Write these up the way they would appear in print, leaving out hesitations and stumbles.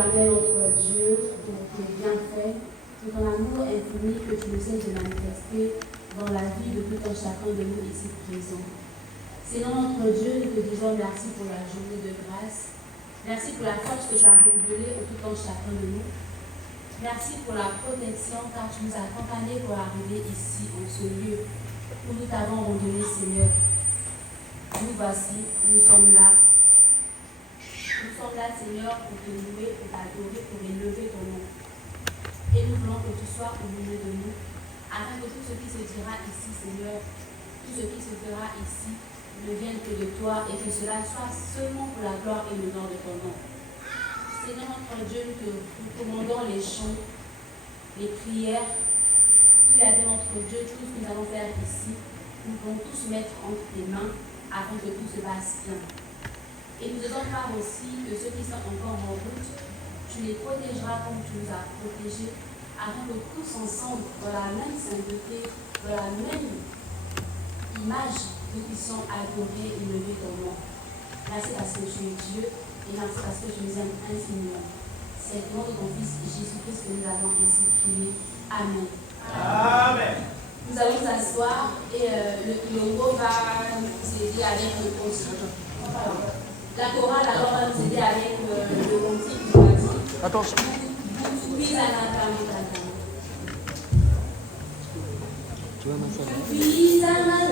éternel notre Dieu, pour tes bienfaits, pour ton amour infini que tu nous sais de manifester dans la vie de tout un chacun de nous ici présents. Seigneur notre Dieu, nous te disons merci pour la journée de grâce. Merci pour la force que tu as révélée au tout un chacun de nous. Merci pour la protection car tu nous as accompagnés pour arriver ici, en ce lieu où nous t'avons randonné, Seigneur. Nous voici, nous sommes là. Nous sommes là, Seigneur, pour te louer, pour t'adorer, pour élever ton nom. Et nous voulons que tu sois au milieu de nous, afin que tout ce qui se dira ici, Seigneur, tout ce qui se fera ici, ne vienne que de toi et que cela soit seulement pour la gloire et l'honneur de ton nom. Seigneur notre Dieu, nous commandons les chants, les prières, tout y a notre Dieu, tout ce que nous allons faire ici, nous pouvons tous mettre entre tes mains afin que tout se passe bien. Et nous faisons part aussi de ceux qui sont encore en route, tu les protégeras comme tu nous as protégés, afin que tous ensemble, dans la même sainteté, dans la même image, nous puissions adorer et lever ton nom. Merci parce que tu es Dieu et merci parce que tu nous aimes infiniment. C'est au nom de ton Fils Jésus-Christ que nous avons ainsi prié. Amen. Amen. Nous allons nous asseoir et le mot va nous aider avec le concert. La chorale alors va nous aider avec le cantique du baptême. Attention. Puis à la Puis à la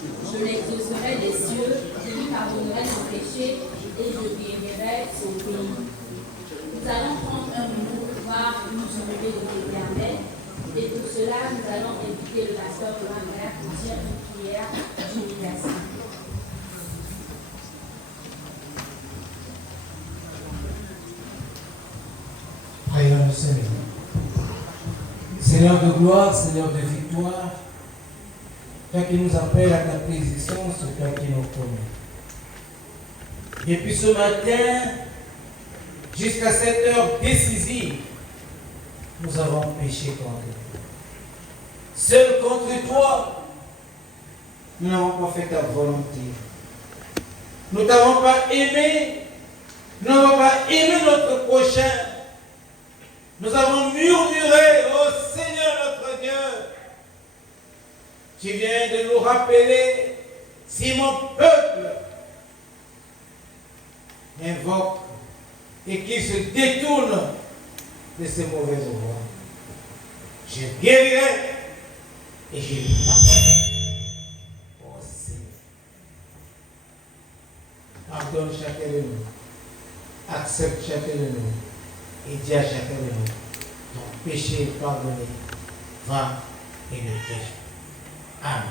Je l'exaucerai des cieux, je lui pardonnerai son péché et je guérirai son pays. Nous allons prendre un moment pour pouvoir nous soulever de l'Éternel. Et pour cela, nous allons inviter le pasteur de Maria pour dire une prière d'humiliation. Prions le Seigneur. Seigneur de gloire, Seigneur de victoire, toi qui nous appelles à ta présence, toi qui nous connais. Depuis ce matin, jusqu'à cette heure décisive, nous avons péché contre toi. Seul contre toi, nous n'avons pas fait ta volonté. Nous t'avons pas aimé, nous n'avons pas aimé notre prochain. Nous avons murmuré, ô Seigneur notre Dieu. Tu viens de nous rappeler, si mon peuple invoque et qui se détourne de ces mauvaises voies, je guérirai et je lui pardonnerai. Oh Seigneur, pardonne chacun de nous, accepte chacun de nous et dis à chacun de nous, ton péché est pardonné, va et ne pêche. Amen.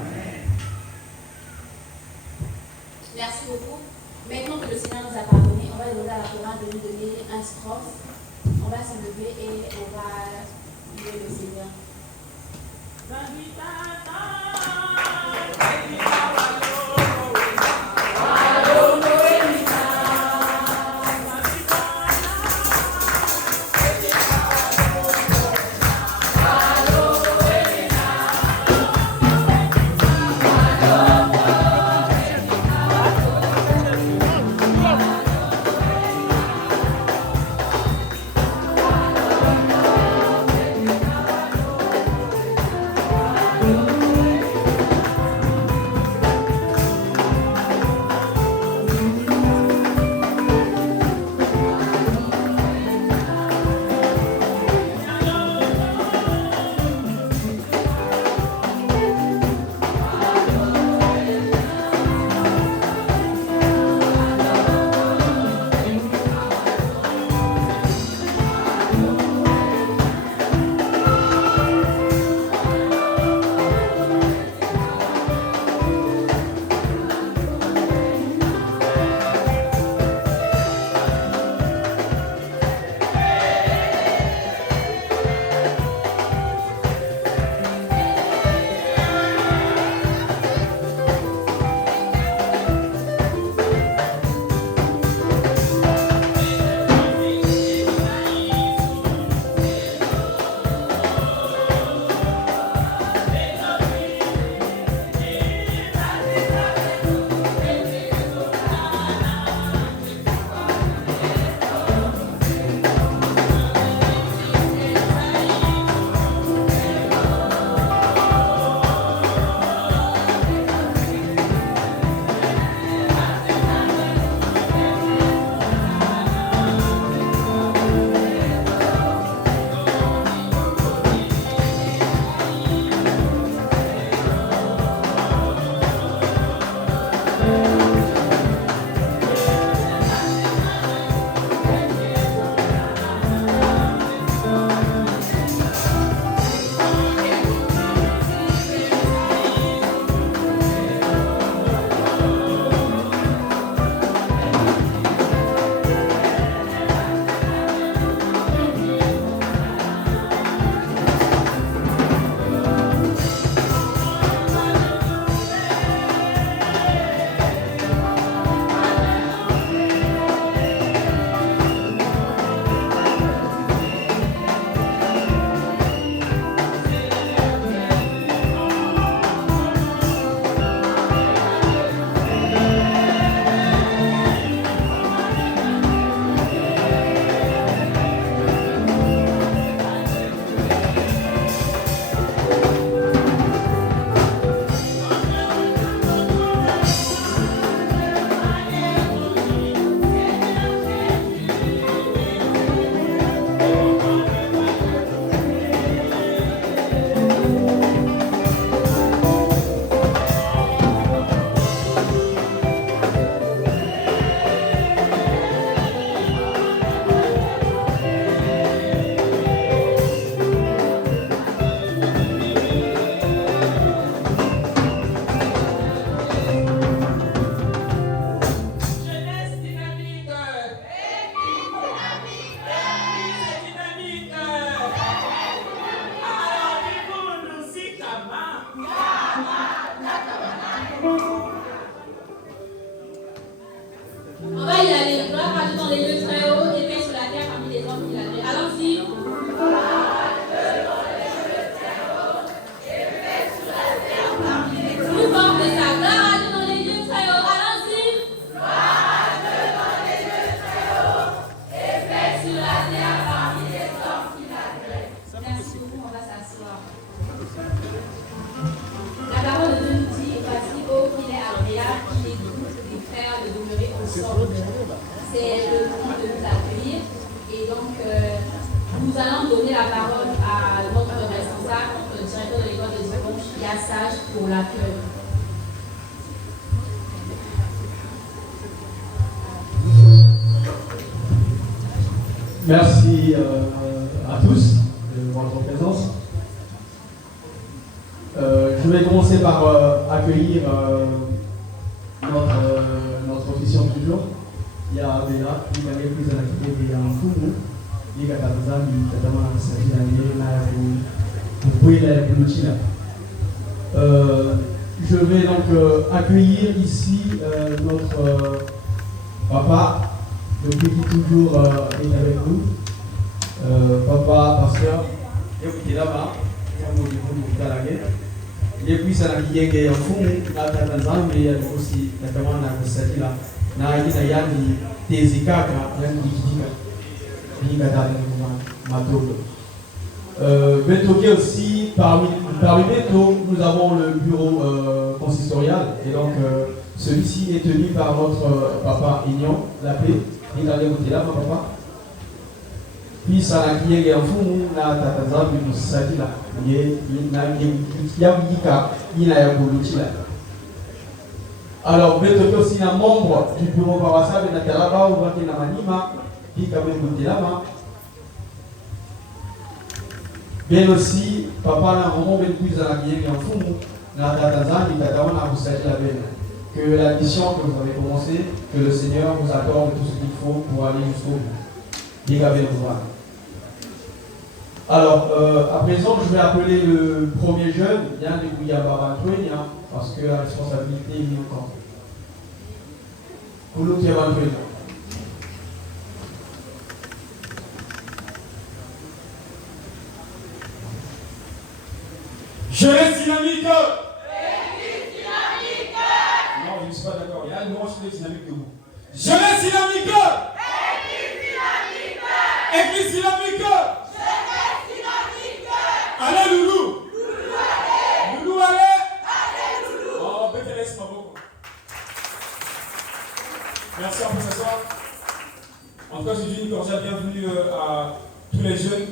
Amen. Merci beaucoup. Maintenant que le Seigneur nous a pardonné, on va demander à la chorale de nous donner un strophe. On va se lever et on va louer le Seigneur. c'est le temps de nous accueillir. Et donc, nous allons donner la parole à notre responsable, le directeur de l'école de dimanche, qui a sage pour l'accueil. Merci à tous de votre présence. Je vais commencer par accueillir notre officiant du jour. Il y a Abela, il y a les plus actifs et en Foumou. Il y a Kataza, il y a Tadama, il y a je vais donc accueillir ici notre papa, depuis qui toujours est avec nous. Papa, pasteur, il est là-bas, et puis ça n'a rien que fond, là, Tanzanie, mais il y a aussi la demande à cette là. Na ina yani tezikaka yani dijika ninga dali matodo. Betoké aussi parmi Beto nous avons le bureau consistorial et donc celui-ci est tenu par notre papa Ignon l'appelé il allait voter là papa. Puis ça n'a qui est en fond na tataza bi musaki là il na yabika il a yabuluchi là. Alors, vous êtes aussi un membre du bureau paroissial de Natalaba, ou de Namanima, qui est quand même de Lama. Bien aussi, papa n'a vraiment bien plus à la vie en fond, la Tatazan, il t'a donné à vous saluer la belle. Que la mission que vous avez commencée, que le Seigneur vous accorde tout ce qu'il faut pour aller jusqu'au bout. Il va bien vous voir. Alors, à présent, je vais appeler le premier jeune, Yann de Gouyabara Antoine, parce que la responsabilité est mise encore. Koulou Antoine. Jeunesse dynamique. Non, je ne suis pas d'accord. Il y a une branche dynamique de vous. Jeunesse dynamique. Église dynamique. Allez, Loulou. Loulou, allez. Oh, BTS, ma beaucoup. Merci, on peut s'asseoir. En tout cas, je dis une cordiale bienvenue à tous les jeunes.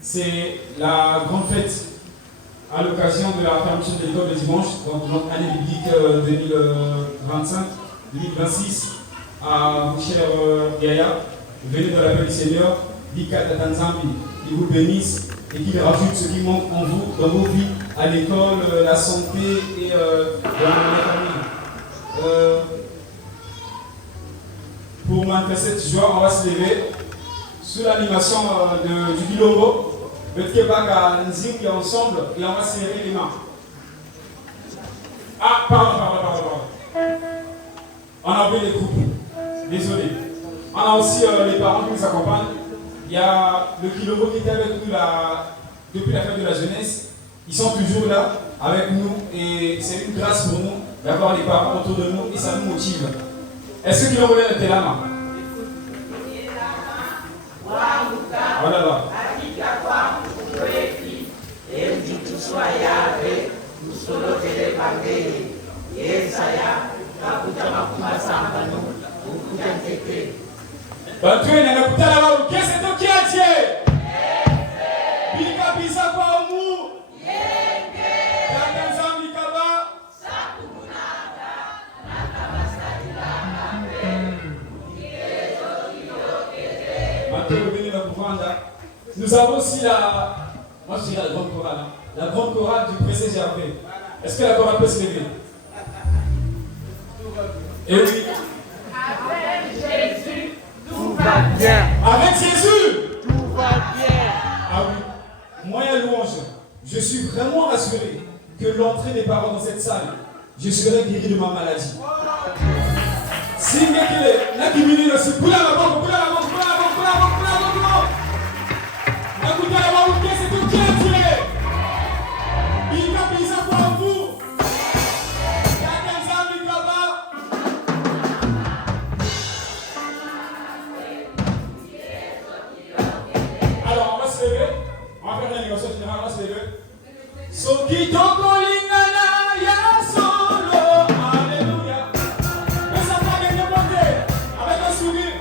C'est la grande fête à l'occasion de la fermeture de l'école de dimanche, donc notre année biblique 2025-2026. À vous, chers Gaïa, venez de l'appel du Seigneur, Bika Tatanzambi, qui vous bénisse et qui rajoute ce qui manque en vous, dans vos vies, à l'école, la santé et dans la famille. Pour manifester cette joie, on va se lever sous l'animation du Bilongo. Le Tkébaga Nzim qui est ensemble et on va serrer les mains. Ah, pardon. On a oublié les groupes. Désolé. On a aussi les parents qui nous accompagnent. Il y a le Kilombo qui était avec nous depuis la fête de la jeunesse. Ils sont toujours là avec nous et c'est une grâce pour nous d'avoir les parents autour de nous et ça nous motive. Est-ce que Kilombo était là? Voilà. Batué n'a pas la main. Qu'est-ce que tu as dit? Bika bisa kwa umu. Tatanzam bikaba. Nous avons aussi moi je dirais la grande chorale. La grande chorale du Pressé Gervais. Est-ce que la chorale peut se lever? Et oui. Avec Jésus, tout va bien. Avec Jésus, tout va bien. Ah oui. Moi et louange, je suis vraiment assuré que l'entrée des parents dans cette salle, je serai guéri de ma maladie. Si Mekele, la communauté ne se boule à la banque, c'est tout qui est tiré. Il va pisser pour vous. Alors, on va se lever. On va faire la négociation générale, on va se lever. Sokitoko lingana ya solo. Alléluia. Mais ça va gagner monter avec un sourire.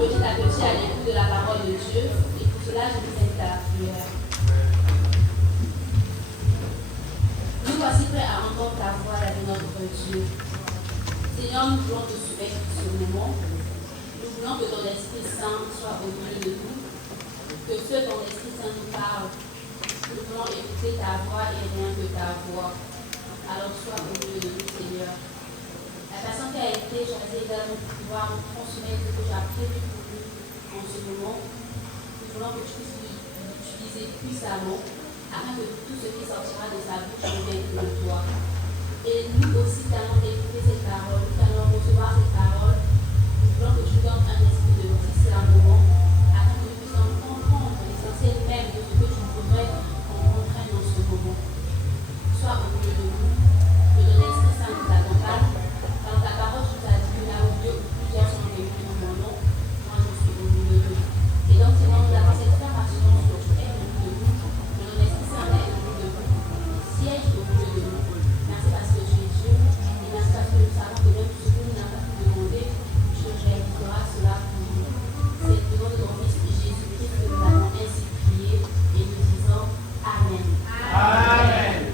petit à petit à l'écoute de la parole de Dieu. Et pour cela, je vous invite à la prière. Nous voici prêts à entendre ta voix, la de notre Dieu. Seigneur, nous voulons te soumettre ce moment. Nous voulons que ton Esprit Saint soit au milieu de nous. Que ce ton Esprit Saint nous parle. Nous voulons écouter ta voix et rien que ta voix. Alors sois au milieu de nous, Seigneur. La personne qui a été choisie également pour pouvoir nous transmettre ce que tu as prévu pour nous en ce moment, nous voulons que tu puisses l'utiliser puissamment afin que tout ce qui sortira de sa bouche revienne de toi. Et nous aussi, nous allons écouter cette parole, nous allons recevoir cette parole. Nous voulons que tu donnes un esprit de discernement afin que nous puissions comprendre l'essentiel même de ce que tu voudrais qu'on comprenne en ce moment. Sois au milieu de nous, que ton Esprit Saint nous accompagne. Dans ta parole, tu as dit que là où Dieu plusieurs sont réunis dans mon nom, moi je suis au milieu de nous. Et donc, Seigneur, nous avons cette ferme assurance que tu es au milieu de nous, que ton Esprit Saint est au milieu de nous, siège au milieu de nous. Merci parce que tu es Dieu, et merci parce que nous savons que même ce que nous n'avons pas pu demander, tu réaliseras cela pour nous. C'est le nom de ton Fils Jésus-Christ que nous avons ainsi prié, et nous disons Amen. Amen.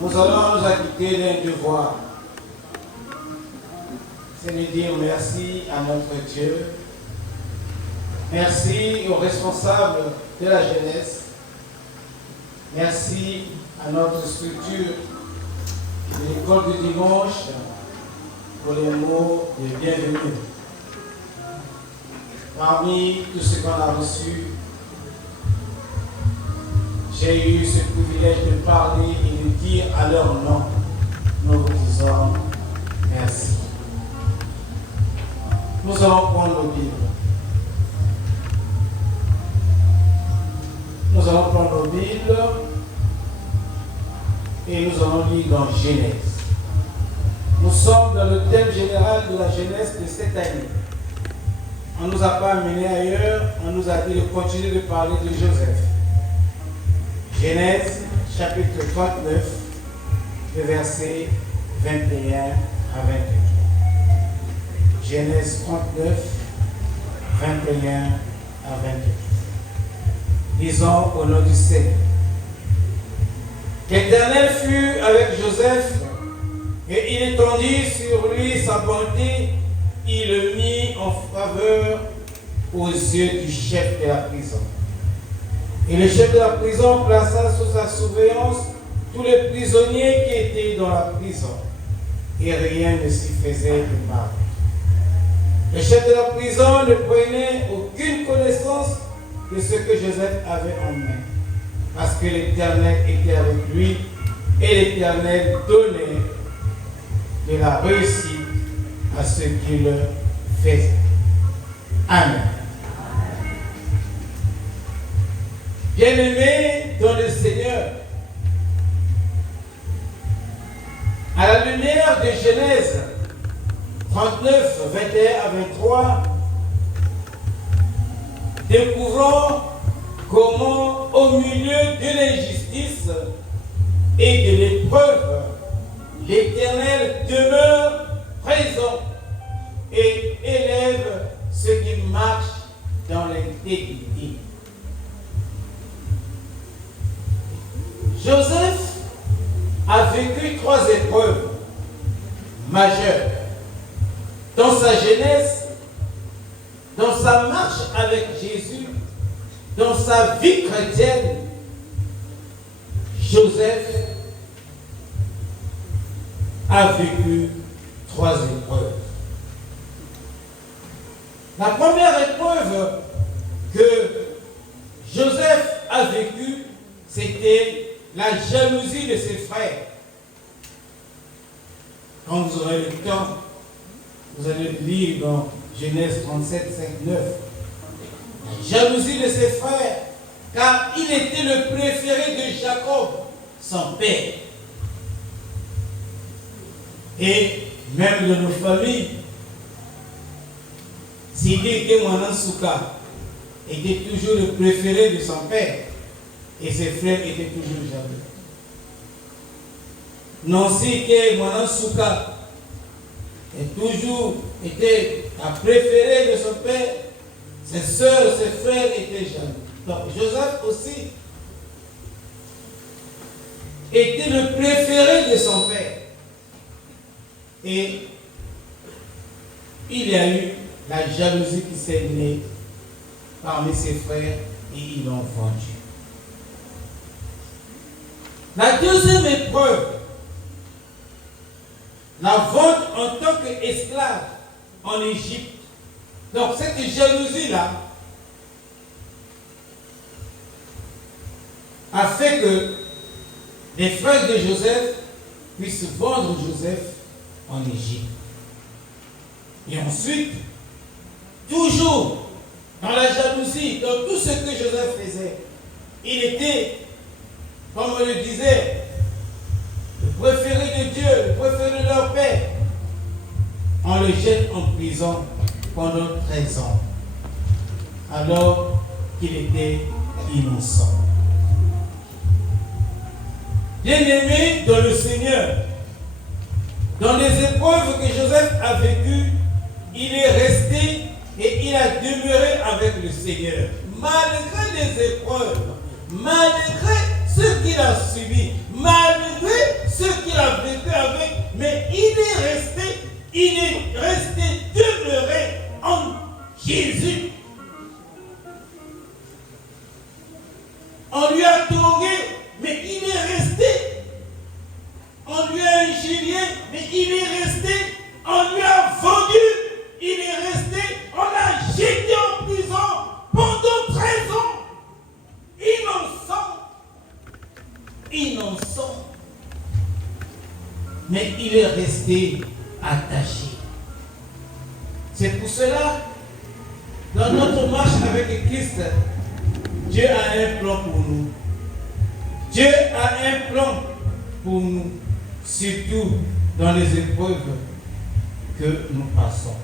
Nous allons nous acquitter d'un devoir. C'est de dire merci à notre Dieu. Merci aux responsables de la jeunesse. Merci à notre structure de l'école du dimanche pour les mots de bienvenue. Parmi tout ce qu'on a reçu, j'ai eu ce privilège de parler et de dire à leur nom, nous vous disons merci. Nous allons prendre nos Bibles. Nous allons prendre nos Bibles et nous allons lire dans Genèse. Nous sommes dans le thème général de la jeunesse de cette année. On ne nous a pas amené ailleurs, on nous a dit de continuer de parler de Joseph. Genèse chapitre 39, le verset 21 à 22. Genèse 39, 21 à 22. Disons au nom du Seigneur. L'Éternel fut avec Joseph et il étendit sur lui sa bonté, il le mit en faveur aux yeux du chef de la prison. Et le chef de la prison plaça sous sa surveillance tous les prisonniers qui étaient dans la prison, et rien ne s'y faisait de mal. Le chef de la prison ne prenait aucune connaissance de ce que Joseph avait en main, parce que l'Éternel était avec lui, et l'Éternel donnait de la réussite à ce qu'il faisait. Amen. Bien-aimés dans le Seigneur, à la lumière de Genèse 39, 21 à 23, découvrons comment, au milieu de l'injustice et de l'épreuve, l'Éternel demeure présent et élève ceux qui marchent dans l'intégrité. Joseph a vécu 3 épreuves majeures dans sa jeunesse, dans sa marche avec Jésus, dans sa vie chrétienne. Joseph a vécu 3 épreuves. La première épreuve la jalousie de ses frères. Quand vous aurez le temps, vous allez lire dans Genèse 37, 5, 9. La jalousie de ses frères, car il était le préféré de Jacob, son père. Et même de nos familles, s'il était Mwanansuka, était toujours le préféré de son père, et ses frères étaient toujours jaloux. Nancy que Mwanansuka est toujours été la préférée de son père, ses soeurs, ses frères étaient jaloux. Donc Joseph aussi était le préféré de son père. Et il y a eu la jalousie qui s'est née parmi ses frères et ils l'ont vendu. La deuxième épreuve, la vente en tant qu'esclave en Égypte. Donc cette jalousie-là a fait que les frères de Joseph puissent vendre Joseph en Égypte. Et ensuite, toujours dans la jalousie, dans tout ce que Joseph faisait, il était, comme on le disait, le préféré de Dieu, le préféré de leur père. On le jette en prison pendant 13 ans, alors qu'il était innocent. Bien-aimé dans le Seigneur, dans les épreuves que Joseph a vécues, il est resté et il a demeuré avec le Seigneur. Malgré les épreuves, malgré ce qu'il a subi, malgré ce qu'il a vécu avec, mais il est resté demeuré en Jésus. On lui a tourné, mais il est resté. On lui a injurié, mais il est resté. On lui a vendu, il est resté. On l'a jeté en prison pendant 13 ans. Innocent. Mais il est resté attaché. C'est pour cela, dans notre marche avec Christ, Dieu a un plan pour nous. Dieu a un plan pour nous, surtout dans les épreuves que nous passons.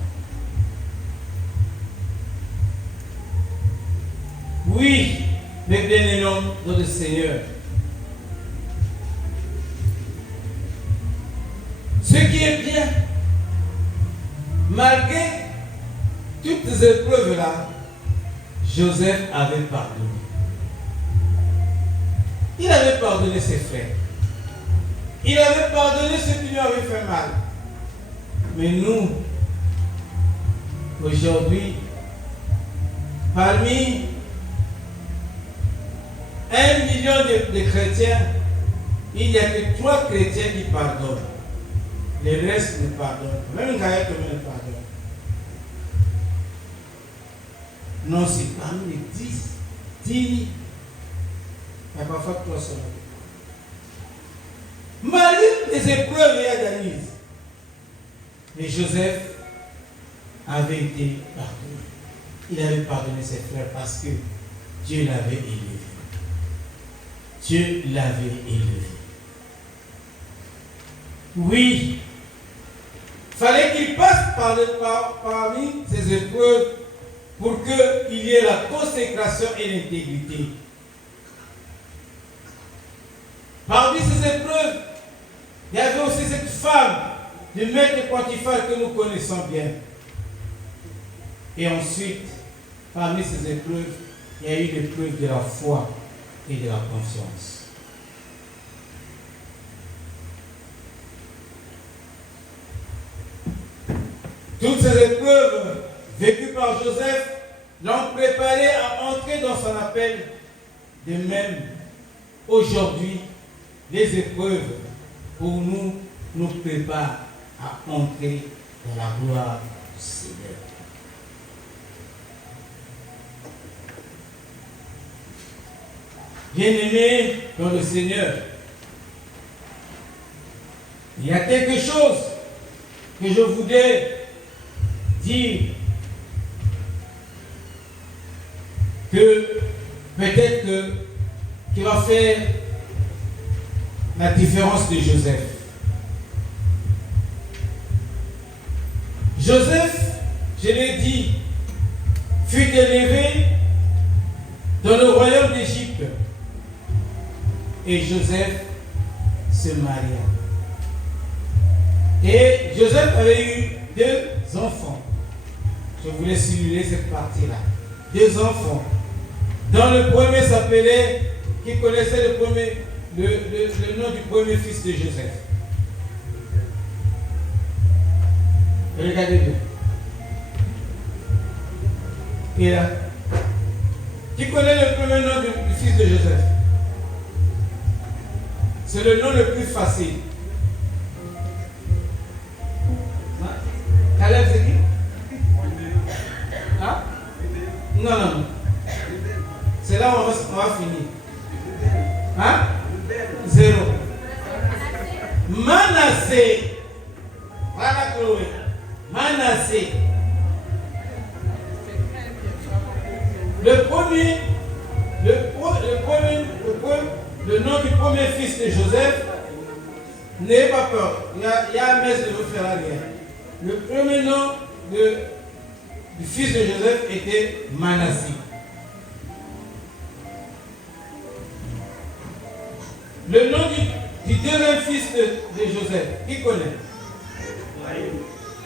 Oui, mes bien-aimés dans le Seigneur, ce qui est bien, malgré toutes ces épreuves-là, Joseph avait pardonné. Il avait pardonné ses frères. Il avait pardonné ceux qui lui avaient fait mal. Mais nous, aujourd'hui, parmi 1 million de chrétiens, il n'y a que 3 chrétiens qui pardonnent. Les restes ne pardonnent. Même Gaël ne pardonne. Non, c'est parmi les 10. Il n'y a parfois 3 seuls. Malgré les épreuves et la mise, mais Joseph avait été pardonné. Il avait pardonné ses frères parce que Dieu l'avait élevé. Dieu l'avait élevé. Oui, il fallait qu'il passe parmi ces épreuves pour qu'il y ait la consécration et l'intégrité. Parmi ces épreuves, il y avait aussi cette femme de maître Potiphar que nous connaissons bien. Et ensuite, parmi ces épreuves, il y a eu l'épreuve de la foi et de la confiance. Toutes ces épreuves vécues par Joseph l'ont préparé à entrer dans son appel. De même, aujourd'hui, les épreuves pour nous préparent à entrer dans la gloire du Seigneur. Bien-aimés dans le Seigneur, il y a quelque chose que je voudrais dire, que peut-être qui va faire la différence de Joseph. Joseph, je l'ai dit, fut élevé dans le royaume d'Égypte. Et Joseph se maria. Et Joseph avait eu 2 enfants. Je voulais simuler cette partie-là. 2 enfants. Dont le premier s'appelait, qui connaissait le nom du premier fils de Joseph. Regardez-le. Et là, qui connaît le premier nom du fils de Joseph? C'est le nom le plus facile. Caleb, c'est qui? Hein? Non. C'est là où on va finir. Hein? 0. Manassé. Voilà Chloé. Manassé. Le nom du premier fils de Joseph, n'ayez pas peur. Il y a un messe de vous faire la guerre. Le premier nom du fils de Joseph était Manassé. Le nom du deuxième fils de Joseph, qui connaît?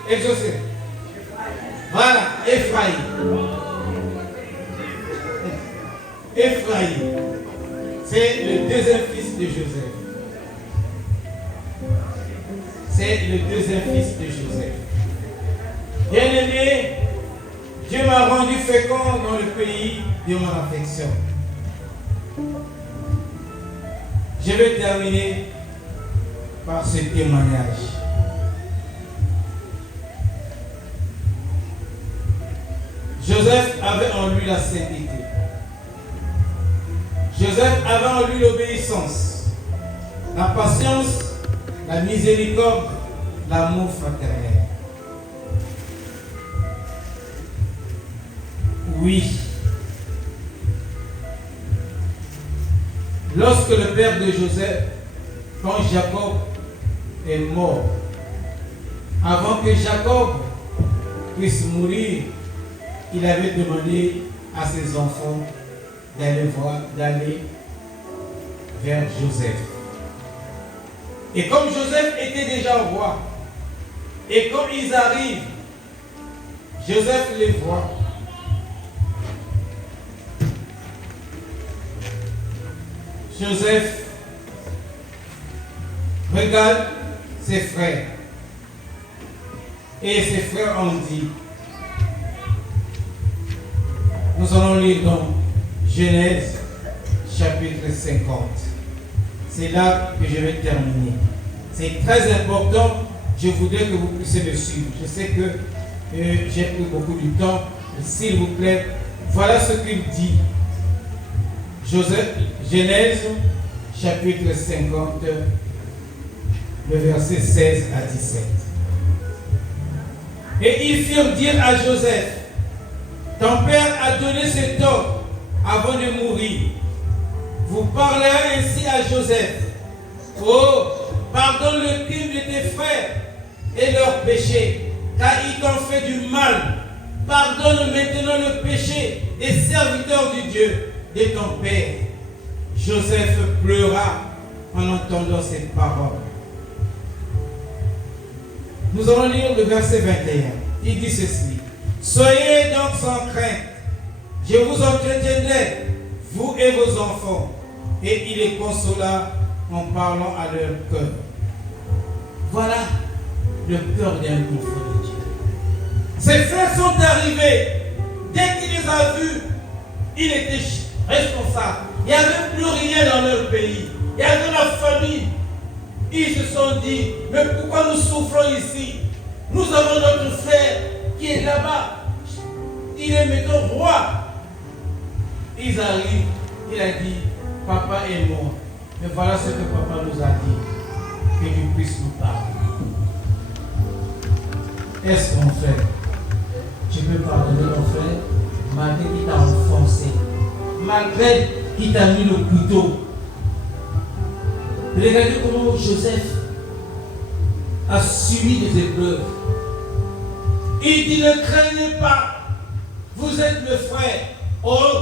Exaucé. Voilà, Ephraïm. Ephraïm. C'est le deuxième fils de Joseph. C'est le deuxième fils de Joseph. Bien-aimé, Dieu m'a rendu fécond dans le pays de mon affection. Je vais terminer par ce témoignage. Joseph avait en lui la sainteté. Joseph avait en lui l'obéissance, la patience, la miséricorde, l'amour fraternel. Oui. Lorsque le père de Joseph, quand Jacob est mort, avant que Jacob puisse mourir, il avait demandé à ses enfants d'aller vers Joseph. Et comme Joseph était déjà roi, et quand ils arrivent, Joseph les voit. Joseph regarde ses frères. Et ses frères ont dit, nous allons lire dans Genèse chapitre 50. C'est là que je vais terminer. C'est très important. Je voudrais que vous puissiez me suivre. Je sais que j'ai pris beaucoup de temps. Mais s'il vous plaît, voilà ce qu'il dit. Genèse chapitre 50, le verset 16 à 17. Et ils firent dire à Joseph, ton père a donné cet ordre avant de mourir. Vous parlerez ainsi à Joseph. Oh, pardonne le crime de tes frères et leurs péchés, car ils t'ont fait du mal. Pardonne maintenant le péché des serviteurs du Dieu de ton père. Joseph pleura en entendant cette parole. Nous allons lire le verset 21. Il dit ceci. Soyez donc sans crainte. Je vous entretiendrai, vous et vos enfants. Et il les consola en parlant à leur cœur. Voilà le cœur d'un enfant de Dieu. Ses frères sont arrivés. Dès qu'il les a vus, il était responsable. Il n'y avait plus rien dans leur pays. Il y avait la famine. Ils se sont dit, mais pourquoi nous souffrons ici? Nous avons notre frère qui est là-bas. Il est maintenant roi. Ils arrivent. Il a dit, papa est mort. Mais voilà ce que papa nous a dit. Que tu puisses nous pardonner. Est-ce mon frère, tu peux pardonner mon frère malgré qu'il t'a enfoncé, malgré qu'il t'a mis le couteau? Regardez comment Joseph a subi des épreuves. Il dit, ne craignez pas, vous êtes mes frères. Oh,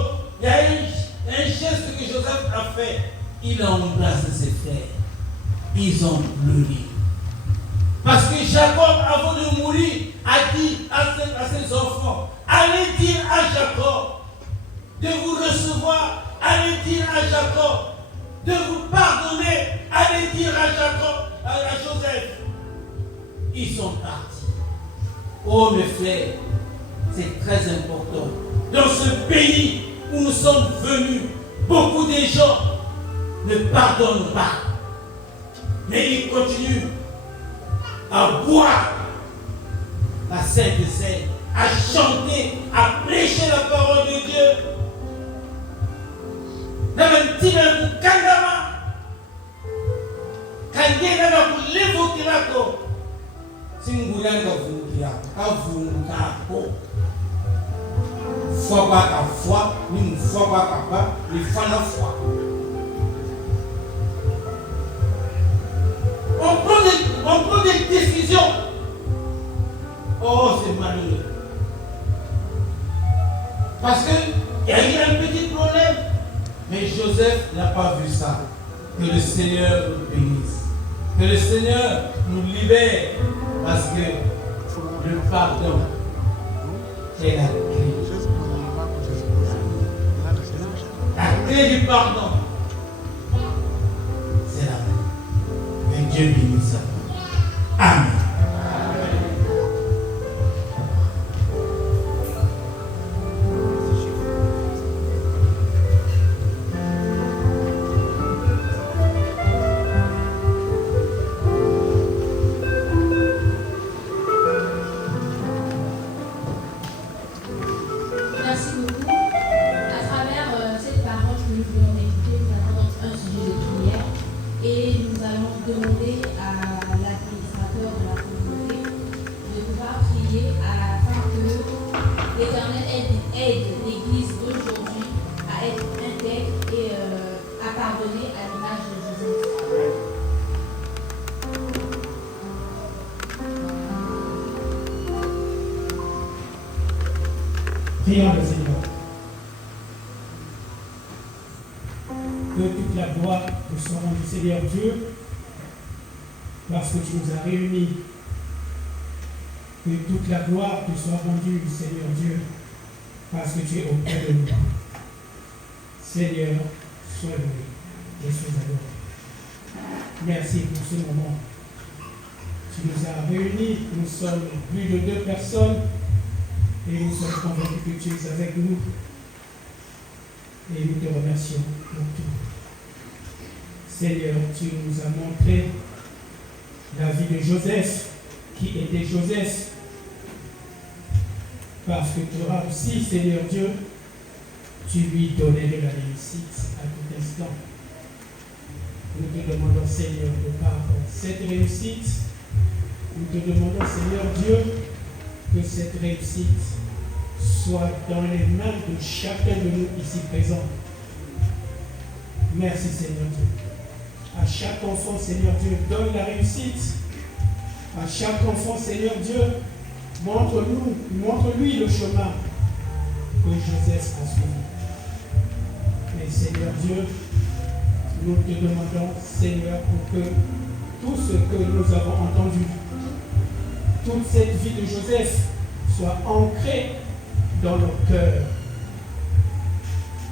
il y a un geste que Joseph a fait. Il a embrassé ses frères. Ils ont pleuré. Parce que Jacob, avant de mourir, a dit à ses enfants, allez dire à Jacob de vous recevoir, allez dire à Jacob de vous pardonner, allez dire à Jacob, à Joseph. Ils sont partis. Oh mes frères, c'est très important. Dans ce pays où nous sommes venus, beaucoup de gens ne pardonnent pas. Mais ils continuent à boire la Sainte Seine, à chanter, à prêcher la parole de Dieu. Dans un petit peu pour Kandama, Kandama pour l'évoquer là, si vous voulez foi pas ta foi, ni une foi pas papa, ni foi la foi. On prend des décisions. Oh, c'est malheureux. Parce qu'il y a eu un petit problème. Mais Joseph n'a pas vu ça. Que le Seigneur nous bénisse. Que le Seigneur nous libère. Parce que le pardon est la clé. La clé du pardon, c'est la main. Que Dieu bénisse ça. Amen. Prions le Seigneur. Que toute la gloire te soit rendue, Seigneur Dieu, parce que tu nous as réunis. Que toute la gloire te soit rendue, Seigneur Dieu, parce que tu es auprès de nous. Seigneur, sois loué et sois adoré. Merci pour ce moment. Tu nous as réunis, nous sommes plus de 2 personnes. Et nous sommes convaincus que tu es avec nous. Et nous te remercions pour tout. Seigneur, tu nous as montré la vie de Joseph, qui était Joseph. Parce que toi aussi, Seigneur Dieu, tu lui donnais de la réussite à tout instant. Nous te demandons, Seigneur, de par cette réussite, nous te demandons, Seigneur Dieu, que cette réussite soit dans les mains de chacun de nous ici présents. Merci Seigneur Dieu. À chaque enfant, Seigneur Dieu, donne la réussite. À chaque enfant, Seigneur Dieu, montre-lui le chemin que Joseph a suivi. Mais Seigneur Dieu, nous te demandons, Seigneur, pour que tout ce que nous avons entendu, toute cette vie de Joseph soit ancrée dans nos cœurs.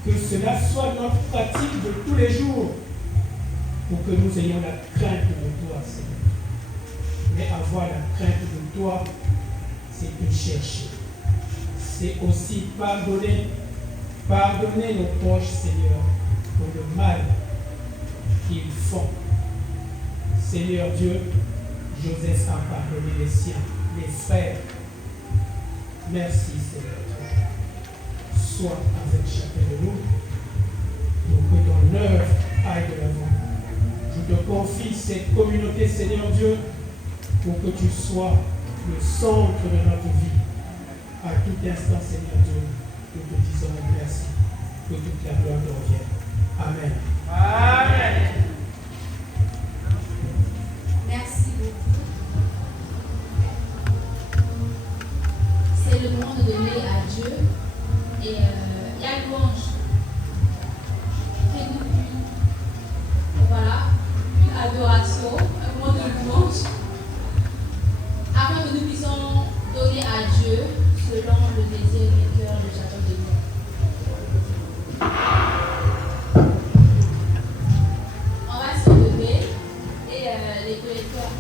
Que cela soit notre pratique de tous les jours pour que nous ayons la crainte de toi, Seigneur. Mais avoir la crainte de toi, c'est te chercher. C'est aussi pardonner nos proches, Seigneur, pour le mal qu'ils font. Seigneur Dieu, Joseph a pardonné les siens, les frères. Merci Seigneur Dieu. Sois avec chacun de nous pour que ton œuvre cette communauté, Seigneur Dieu, pour que tu sois le centre de notre vie. À tout instant, Seigneur Dieu, nous te disons merci. Que toute la gloire te revienne. Amen. Amen. Merci beaucoup. C'est le moment de donner à Dieu. Et il y a le louange. Fais-nous voilà, une adoration, un moment de louange, afin que nous puissions donner à Dieu selon le désir du cœur de chacun de nous. On va se lever et les collecteurs.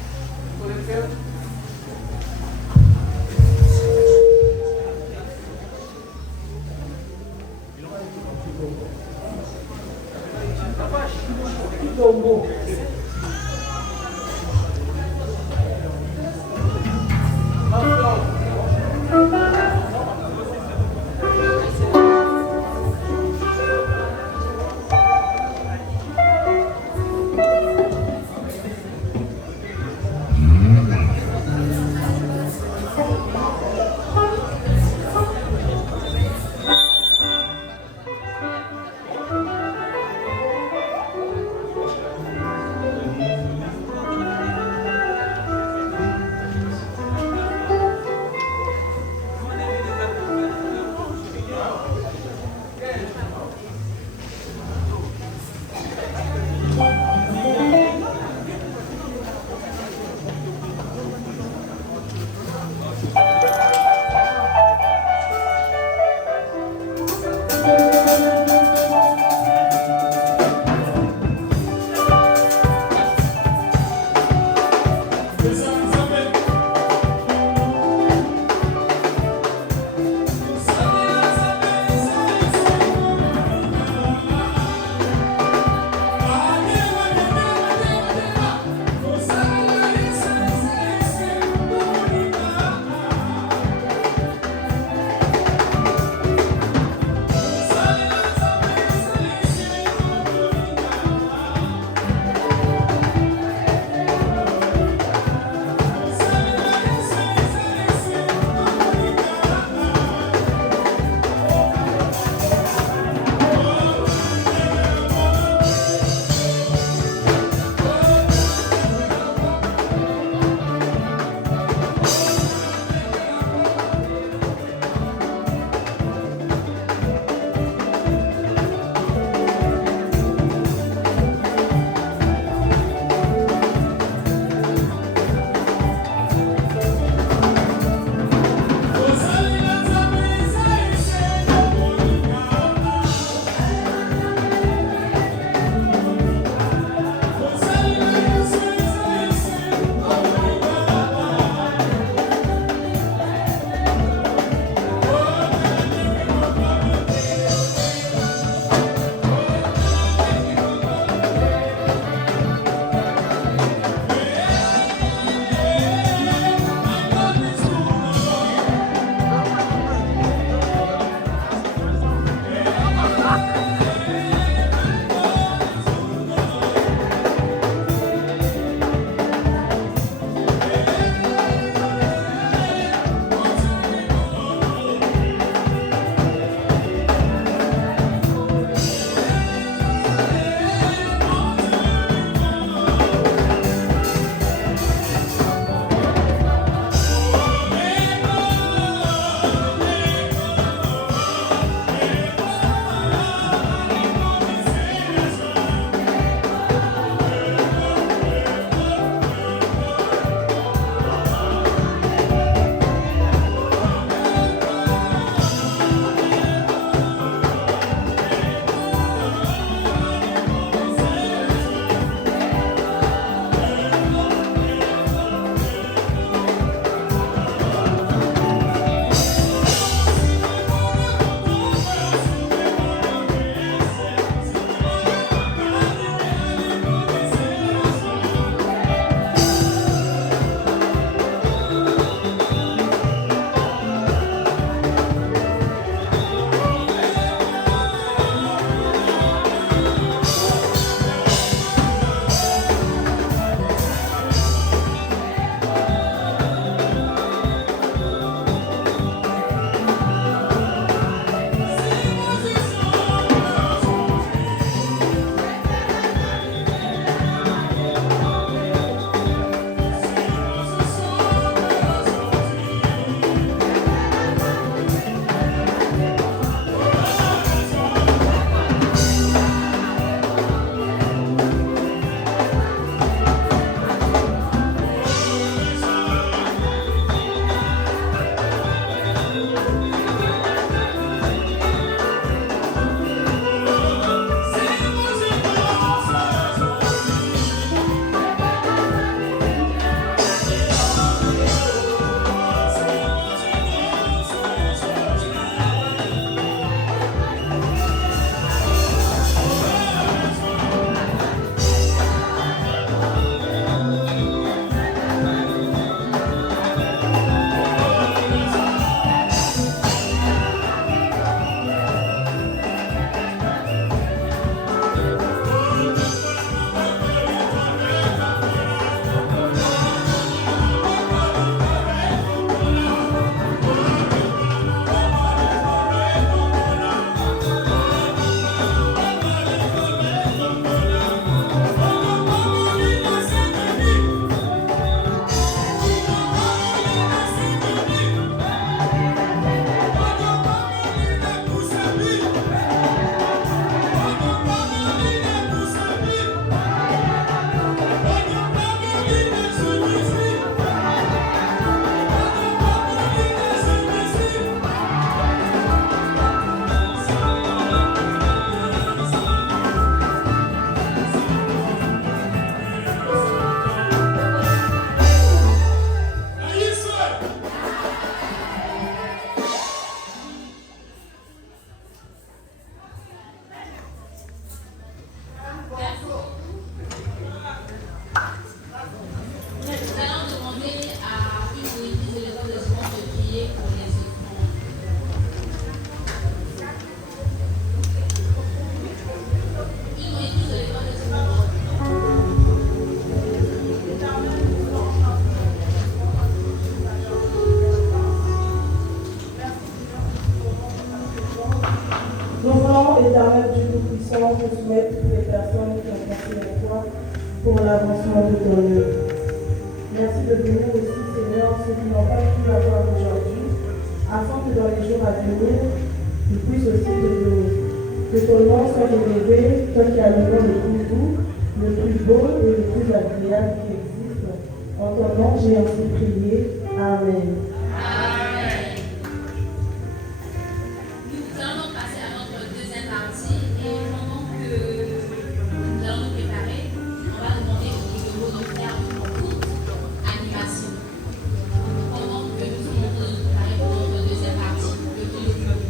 transmettre toutes les personnes qui ont confié en toi pour l'avancement de ton œuvre. Merci de bénir aussi, Seigneur, ceux qui n'ont pas pu l'avoir aujourd'hui, afin que dans les jours à venir, ils puissent aussi que ton nom soit élevé, toi qui as le nom le plus doux, le plus beau et le plus agréable qui existe. En ton nom, j'ai ainsi prié. Amen. Nous allons passer à notre deuxième partie et pendant que nous allons nous préparer, on va demander au Kigoro de faire une courte animation. Pendant que nous sommes en train de nous préparer pour notre deuxième partie, le Kigoro.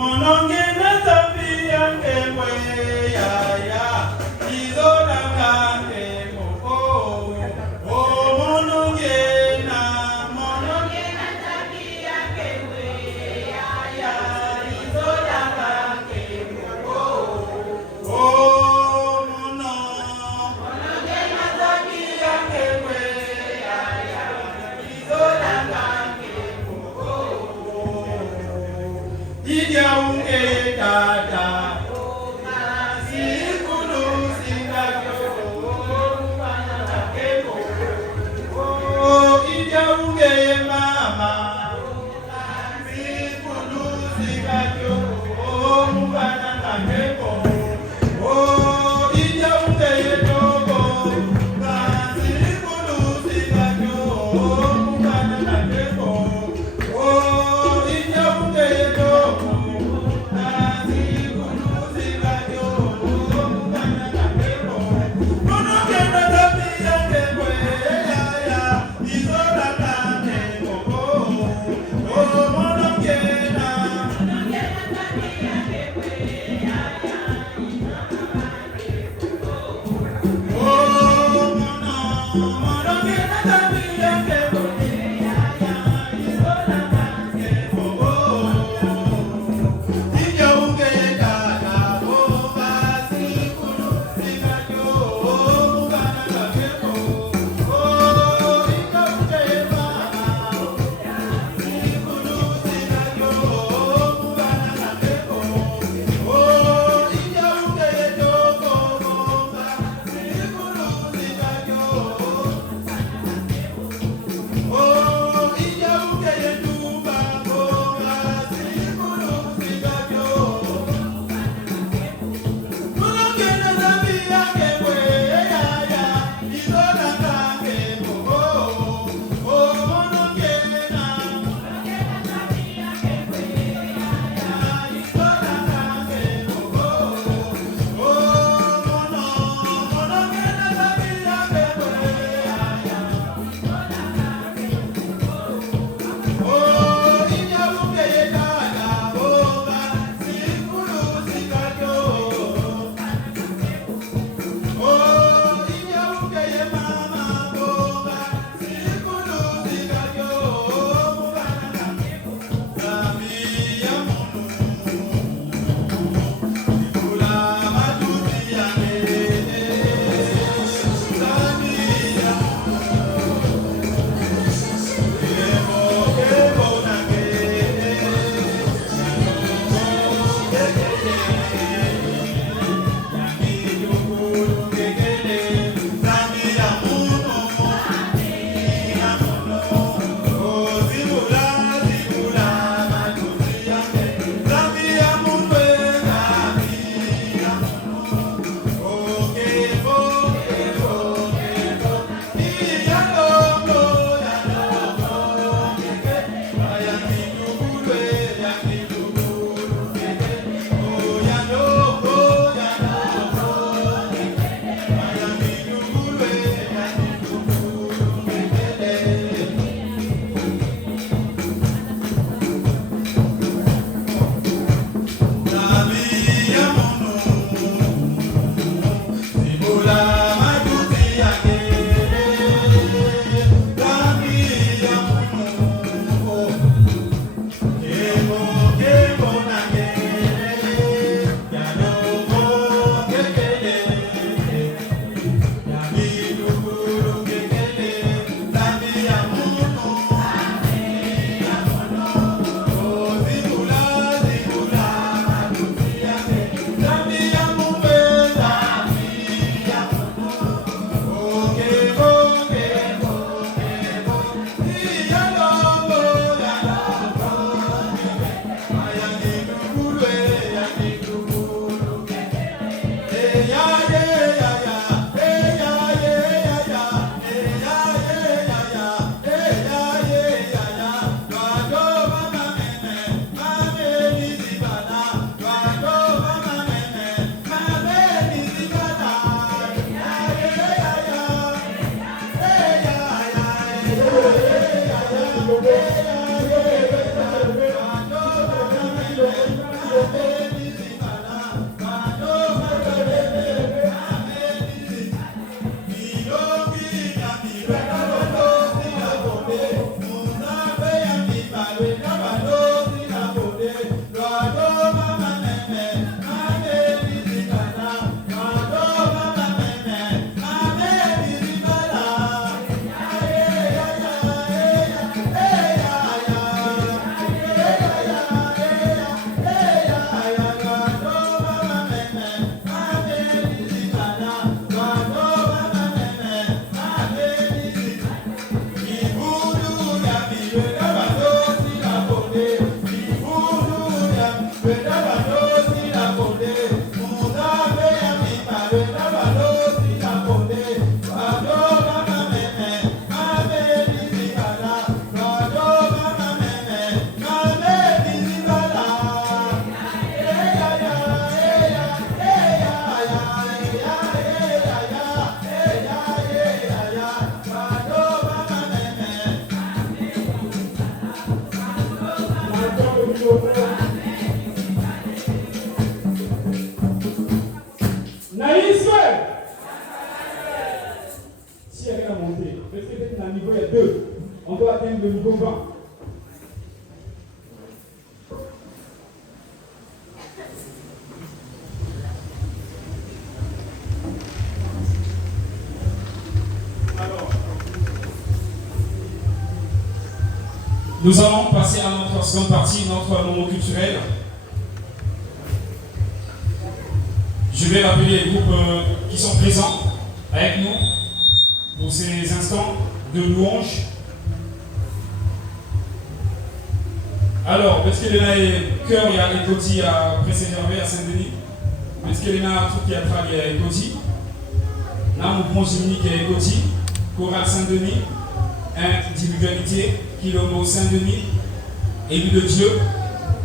Mononge na tabi niveau, il y a 2. On doit atteindre le niveau 20. Nous allons passer à notre seconde partie, notre moment culturel. Je vais rappeler les groupes qui sont présents avec nous pour ces instants de louange. Alors, Betkelena et Cœur, il y a Ekoti à Pré-Saint-Gervais à Saint-Denis. Betkelena, tout qui a travaillé à Ekoti. Là, mouvement Gymnique à Ekoti. Chorale Saint-Denis. Individualité. Kilombo Saint-Denis. Élu de Dieu.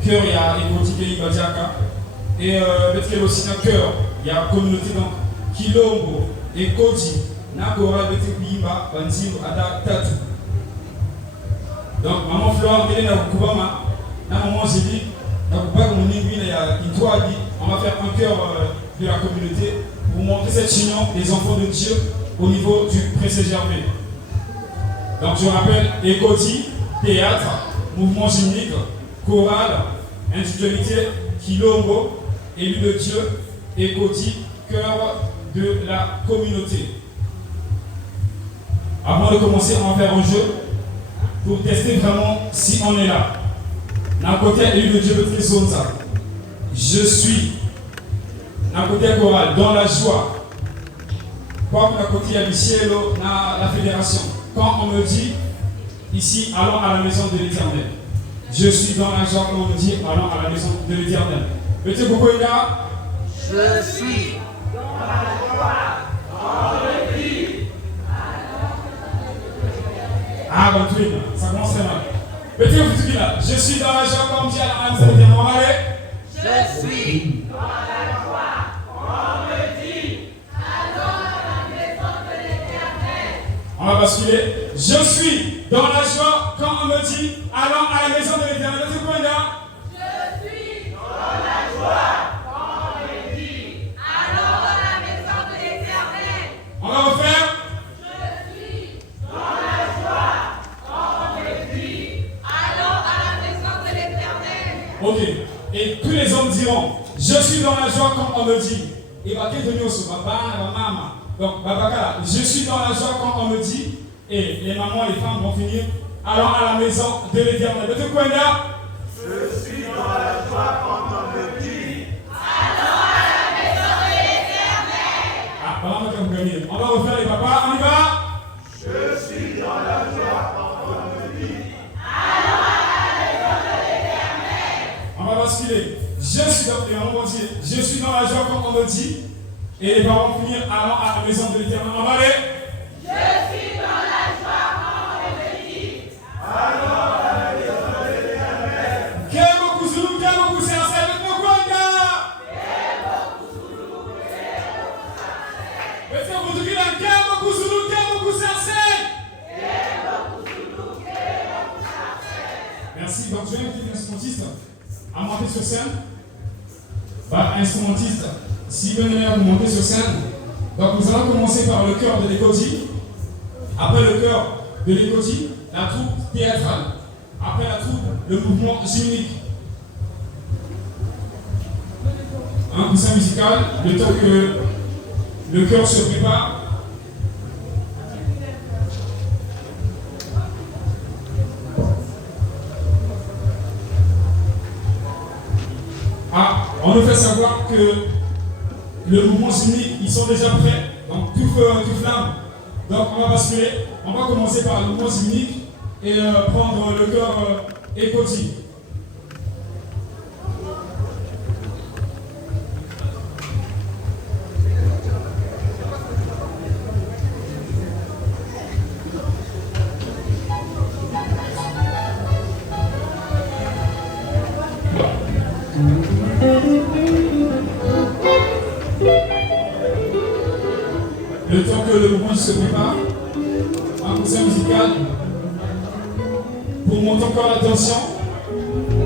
Cœur, il y a Ekoti Kéli Badiaka. Et Betkel aussi dans Cœur, il y a communauté donc Kilombo, Ekoti, Nakora, Betekouimba, Banzim, Ada, Tatu. Donc, maman Flore, elle est dans le Koubama. Là, maman, j'ai dit, dans le Koubama, on va faire un cœur de la communauté pour montrer cette union des enfants de Dieu au niveau du Pré-Saint-Gervais. Donc, je rappelle, Ekoti, théâtre, mouvement gymnique, chorale, individualité, Kilombo, élu de Dieu, Ekoti, cœur de la communauté. Avant de commencer, on va faire un jeu pour tester vraiment si on est là. D'un côté, élu de Dieu, de Zonza. Je suis. D'un côté, chorale, dans la joie. Quoi que d'un côté, il y a du ciel, dans la fédération. Quand on me dit, ici, allons à la maison de l'Éternel. Je suis dans la joie, quand on me dit, allons à la maison de l'Éternel. Petit Boukoïda. Je suis dans la joie, dans le vie. Ah, bon truc, ça commence très mal. Petit Boukoïda, je suis dans la joie, quand on me dit, allons à la maison de l'Éternel. On va aller. Je suis dans la joie, on me dit, allons à la maison de l'Éternel. On va basculer. Je suis dans la joie quand on me dit allons à la maison de l'Éternel. Petit Boukoïda. Je suis dans la joie quand on me dit, allons à la maison de l'Éternel. On va refaire. Je suis dans la joie quand on me dit, allons à la maison de l'Éternel. Ok. Et tous les hommes diront, je suis dans la joie quand on me dit. Et bah, qu'est-ce que nous maman. Donc, Babakala, je suis dans la joie quand on me dit. Et les mamans et les femmes vont finir. Allons à la maison de l'Éternel. De quoi je suis dans la joie quand on me dit, allons à la maison de l'Éternel. Ah, voilà, on va gagner. On va refaire les papas. On y va. Je suis dans la joie quand on me dit, allons à la maison de l'Éternel. On va basculer. Je suis dans la joie quand on me dit. Et les parents vont finir. Allons à la maison de l'Éternel. On va aller. Je suis dans la joie quand on me dit, allons à la maison de l'Éternel. Quel beaucoup Zoulou, quel beaucoup c'est un service de quoi, gars? Quel beaucoup Zoulou, quel beaucoup Sarcel. Est-ce que vous dites quel beaucoup Zoulou, quel beaucoup Sarcel? Quel beaucoup Zoulou, quel beaucoup Sarcel. Merci, donc je vais inviter l'instrumentiste à monter sur scène. Bah, instrumentiste, si vous venez à monter sur scène, donc nous allons commencer par le chœur de l'Ekoti. Après le chœur de l'Ekoti, la troupe théâtrale. Après la troupe, le mouvement gymnique. Un coussin musical, le temps que le chœur se prépare. Ah, on nous fait savoir que le mouvement gymnique, ils sont déjà prêts. Donc tout feu, tout flamme. Donc on va basculer. On va commencer par le mouvement gymnique et prendre le chœur Ekoti. Le temps que le mouvement se prépare, un coussin musical pour monter encore l'attention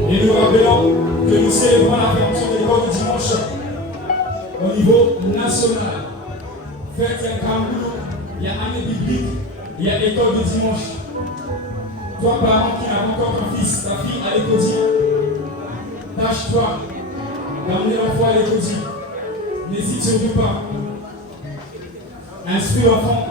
et nous rappelons que nous célébrons la fermeture de l'école du dimanche au niveau national. Faites il y a Cameroun, il y a année biblique Il y a l'école de dimanche. Toi, parent qui n'a encore ton fils, ta fille à l'école, tâche-toi d'amener l'enfant à l'école. N'hésite surtout pas. Instruis l'enfant.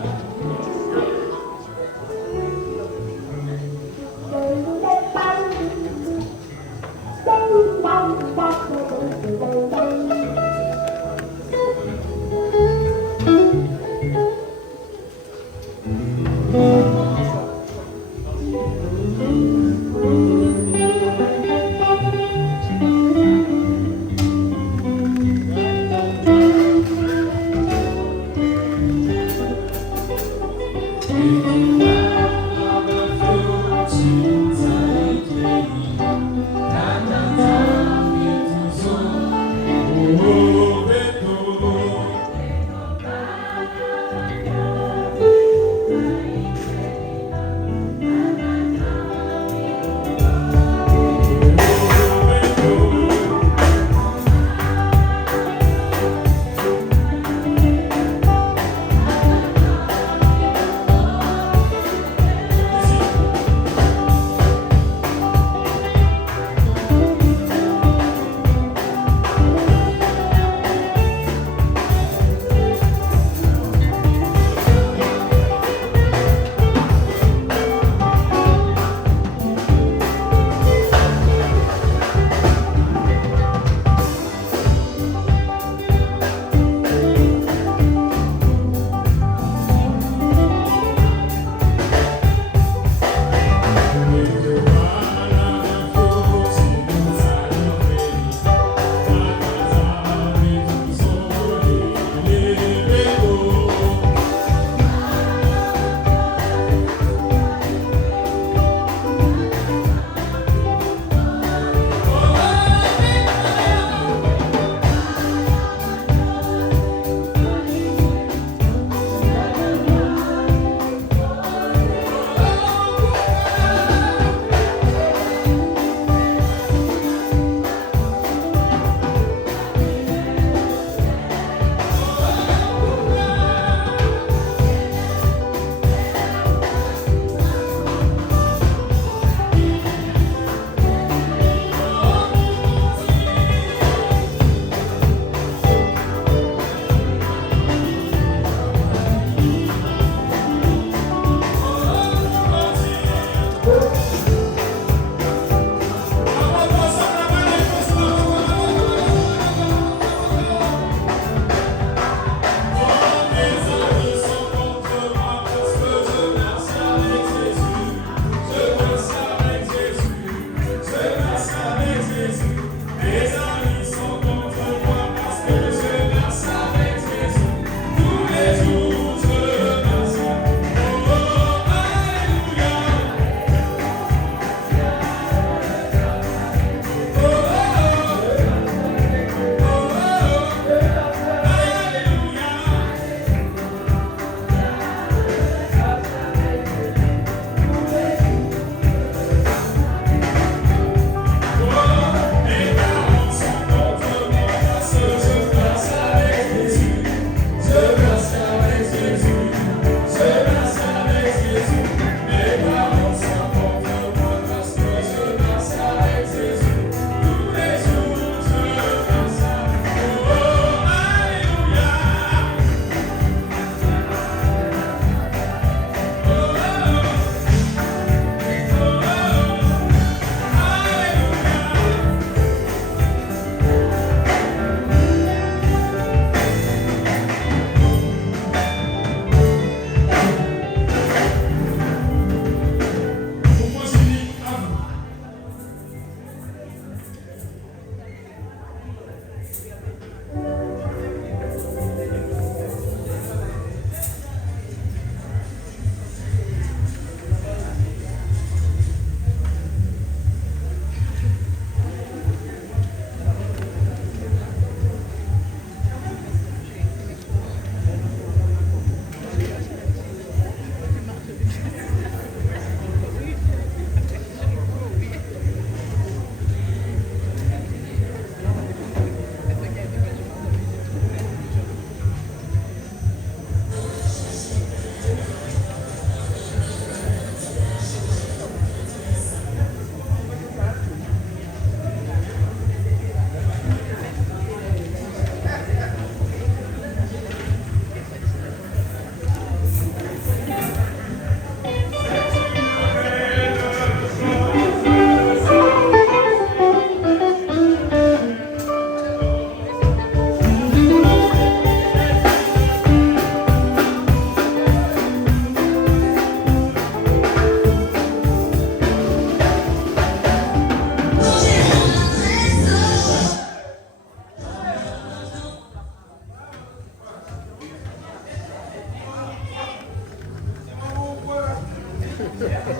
Changé,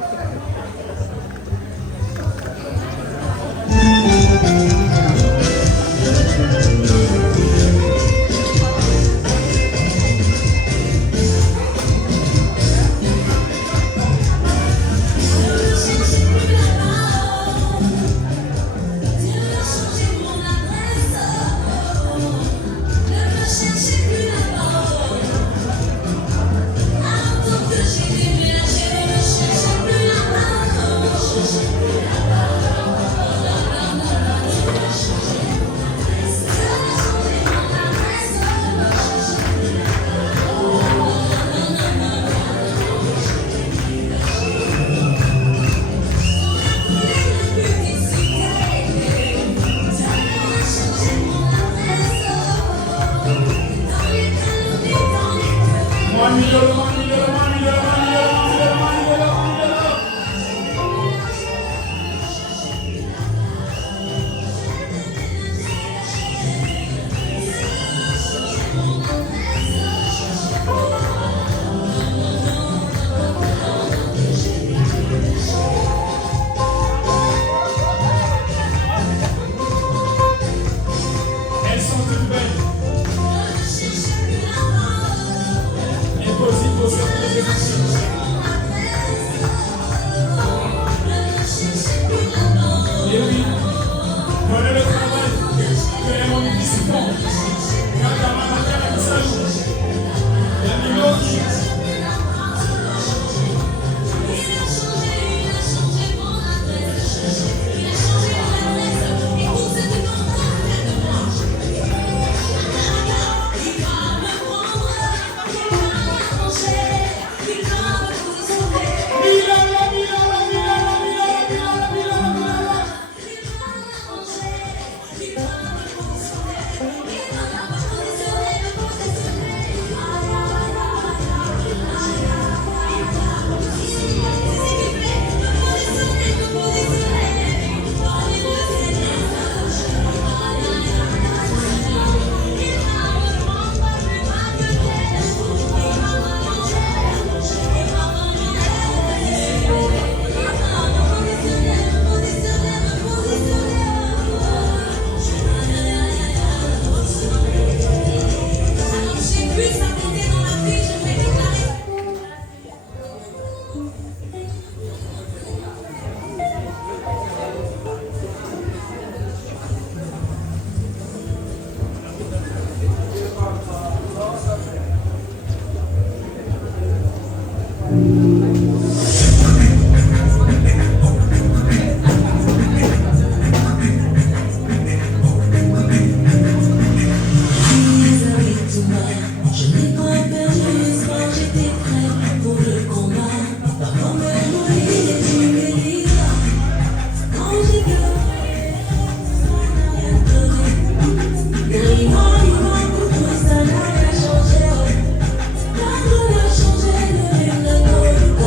le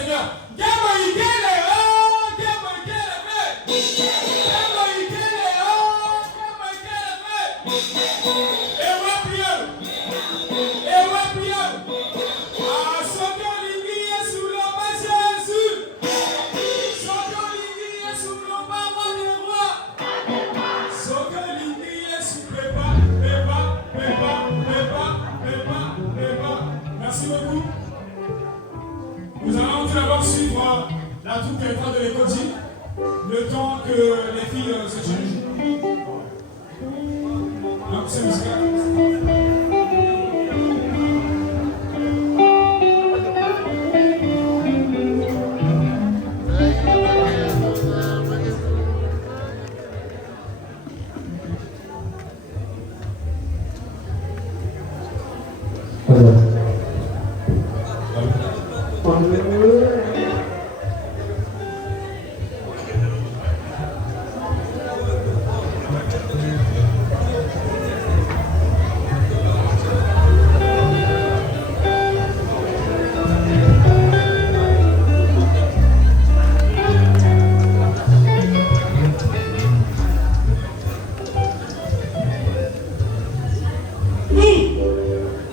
Seigneur. Merci beaucoup. Nous allons tout d'abord suivre la troupe qui est en train de l'école, le temps que les filles se changent. Donc c'est musical.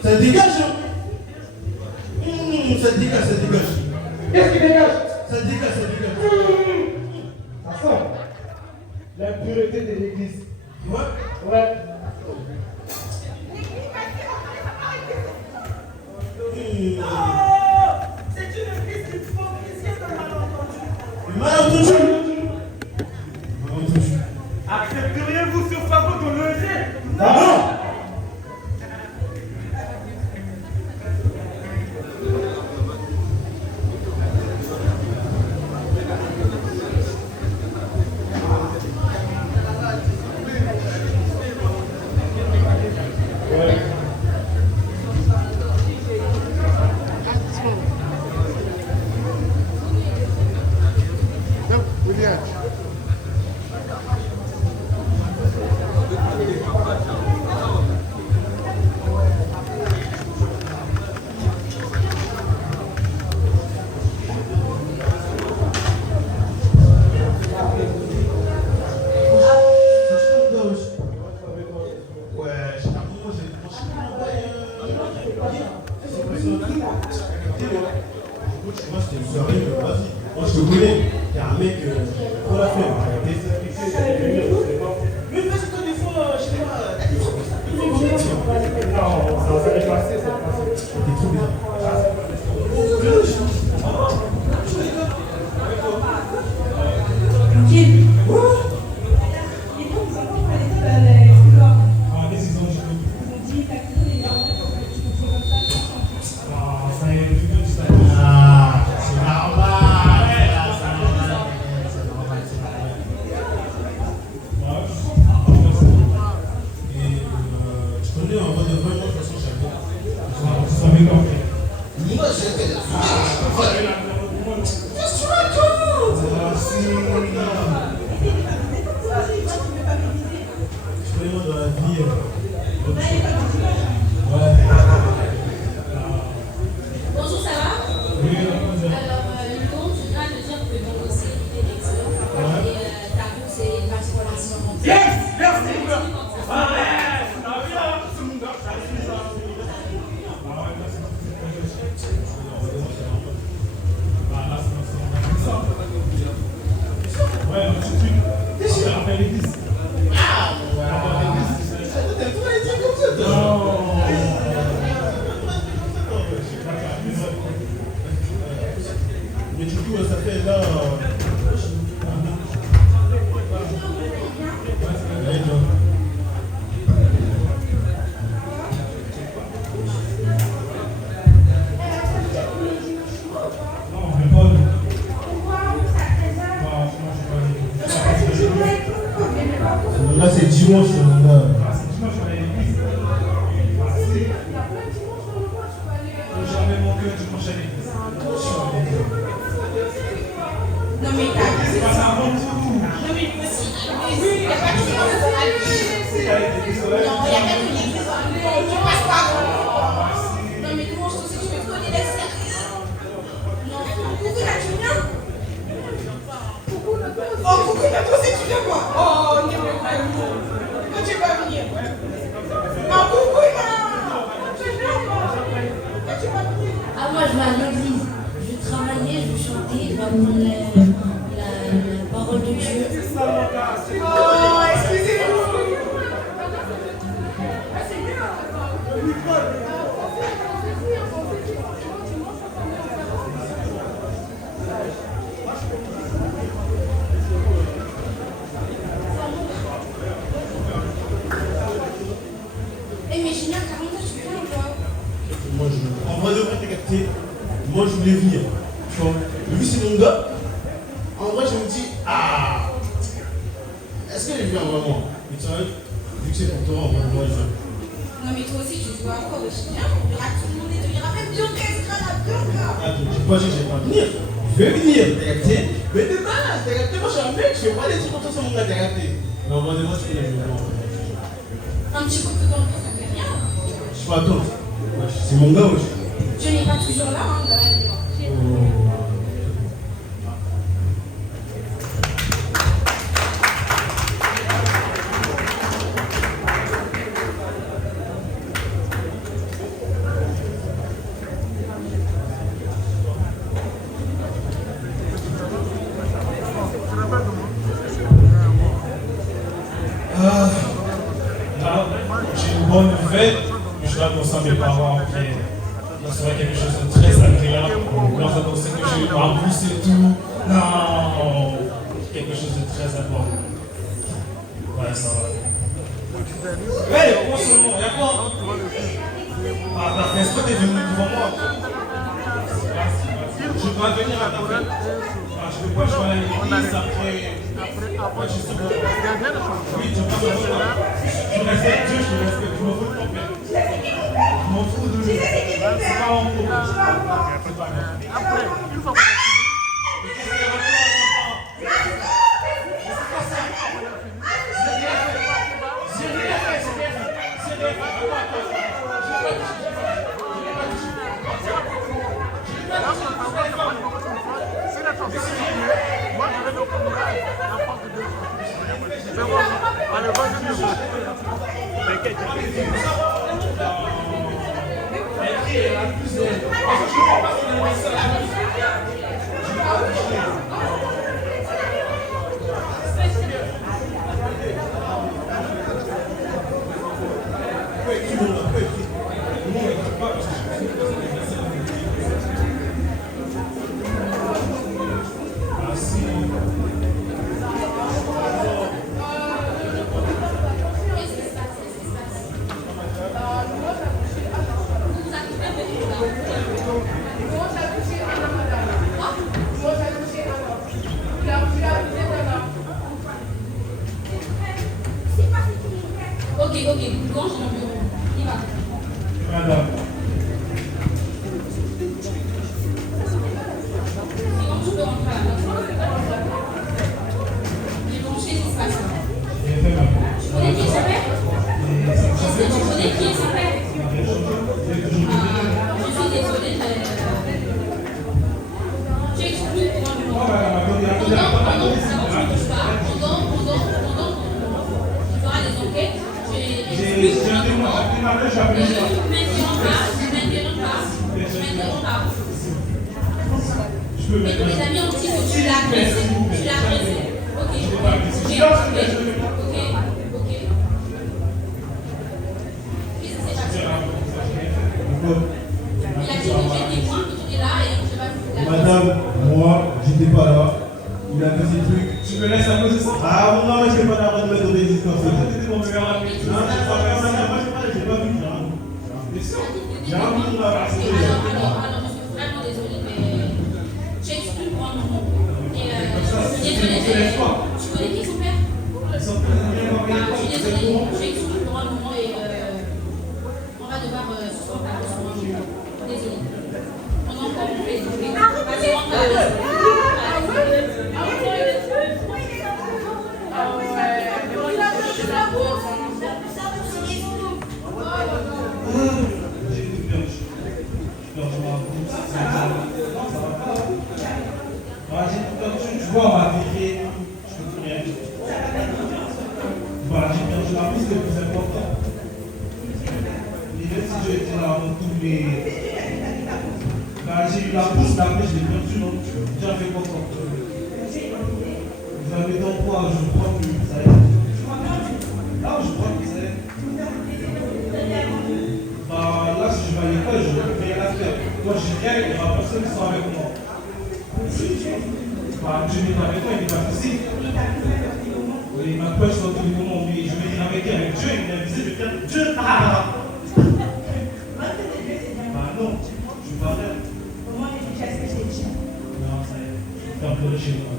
Ça dégage, hein? Ça dégage, ça dégage. Qu'est-ce qui dégage? Ça dégage, ça dégage. Ça sent l'impureté de l'église. Ouais. Ouais. C'est une église d'hypocrisie et de malentendu. Malentendu. Accepteriez-vous ce fardeau d'honorer? Ah non. Bonjour, ça va? Oui. Alors, Nico, tu viens de dire que ton dossier était excellent et ta course est une participation. Yes! Merci! Arrête! Ouais, c'est une rappelle l'église. Mais du coup, ça fait là. Là, c'est dimanche. Jamais mon cœur dimanche à l'église. Non, mais C'est pas ça avant tout. non, mais il n'y a pas de l'église. Non, il n'y a pas de l'église. Tu passes pas. Non, mais comment je te sais, tu me connais l'extérieur. Non, viens quoi? Oh, il est pas venir. Quand tu vas venir? Ah, coucou là! Tu viens quoi? Quand tu vas venir? Ah, moi, je vais à l'église. Je vais travailler, je vais chanter, je vais apprendre la parole de Dieu. Oh, excusez-moi. Eh, mais Gina, 40 ans, tu fais ou quoi? En vrai de vrai, t'as capté. Moi, je voulais venir. Tu vois, vu que c'est mon gars, en vrai, je me dis, ah, est-ce qu'elle vient vraiment? Mais tu vois, vu que c'est pour toi, en vrai, moi, je viens. Non, mais toi aussi, tu joues encore au chien. Il y aura tout le monde et tout. Il y aura même Bianca, elle sera là, Bianca. Ah, donc, j'ai pas dit que j'allais pas venir. Je vais venir, t'as capté. Mais de base, t'as capté. Moi, je suis un mec, je fais pas des trucs comme ça sur mon gars, t'as capté. Mais en vrai de vrai, tu peux la jouer. Un petit coup de dans le dos, ça fait rien. Je suis pas attends. C'est mon gars, wesh. Je n'ai pas toujours là, hein, dans la vie. Là, j'ai une bonne nouvelle. Je dois annoncer à mes parents que ça sera quelque chose de très agréable. Leur annoncer que j'ai eu ma bouche et tout. Non, quelque chose de très important. Ouais, ça va. Hey, bon seulement, y'a quoi? Ah, est-ce que t'es venu devant moi? Je dois venir à ta fête. Ah, je vais pas jouer à l'église après. Ouais, je sais pas. Oui, tu vas me voir. Je respecte Dieu, je te respecte. Je m'en fous de ton père. Je m'en fous de lui. C'est pas mon problème. C'est pas grave. Après, une fois qu'on a fini. Mais qu'est-ce qu'il y a maintenant, papa? C'est quoi ça? J'ai rien fait. J'ai rien fait. Ok, range dans mon bureau. Il va. Madame. C'est bon, tu peux rentrer à la maison. J'ai branché l'espace. Tu connais qui est son père? Est-ce que tu connais qui est son père? Je suis désolée, tu expliques pour un moment. Pendant, ça ne touche pas. Pendant, tu feras des enquêtes. Je m'interromps pas. Mais tous les amis ont dit que tu l'as agressé. Ok. Qu'est-ce qui s'est passé? Il a dit que tu étais loin, que tu étais là et je sais pas. Madame, moi, j'étais pas là. Il a fait ses trucs. Tu me laisses à cause de ça? Ah, non, mais je n'ai pas l'air de mettre au résistance. C'était mon meilleur ami. Non, j'ai pas vu. J'ai un peu de la Alors, je suis vraiment désolée, mais j'explique pour un moment. Désolée, tu connais qui est son père? Je suis désolée, j'explique pour un moment et on va devoir se faire sur un moment. Désolée. On a encore une place. Vas-y, rentre à la maison. Je vois ma vérité, je peux plus rien dire. la pousse, je l'ai perdu, non? J'en fais quoi quand vous avez dans quoi? Je crois que ça aide. Non, je crois que ça aide. Bah là, si je vais à l'école, je n'ai rien à faire. Moi, j'ai rien, il n'y aura personne qui sera avec moi. Bah, Dieu n'est pas avec toi, il n'est pas physique. Oui, ma poche dans tous les moments, oui, je vais dire avec elle, avec Dieu, il est invisible, Dieu, ah! Bah non, je ne vais pas faire. Comment tu dis ce que j'ai dit? Non, ça y est, je vais faire pleurer chez moi.